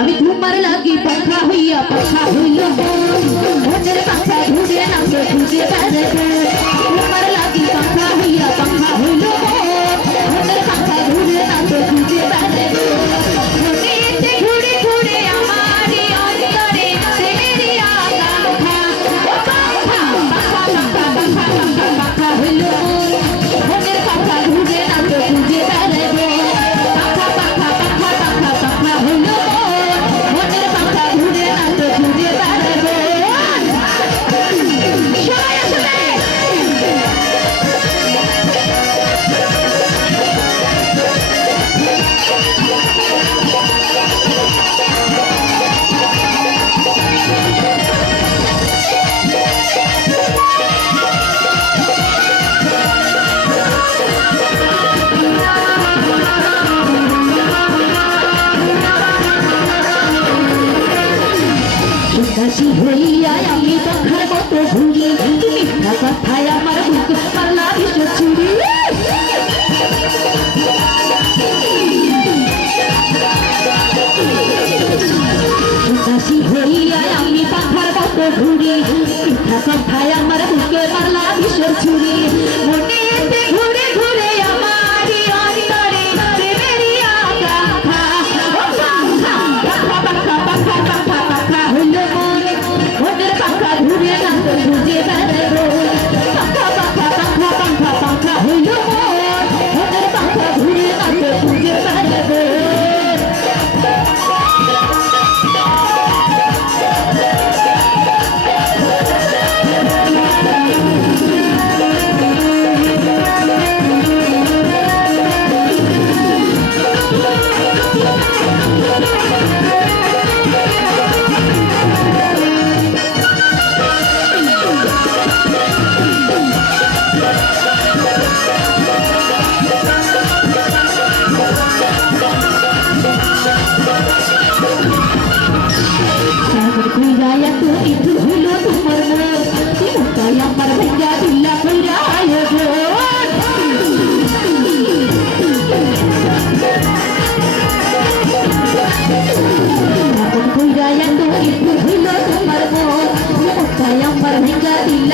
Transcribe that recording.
আমি তোমার লাগি পাখা হইয়া পাখা হইল ভোজের পাখা ঘুরে নাচে ঘুরে বেড়াতে ঘুরি থাকার ভাই আমার বুকে পারলা বিশ্বর ছুরি ಇಲ್ಲ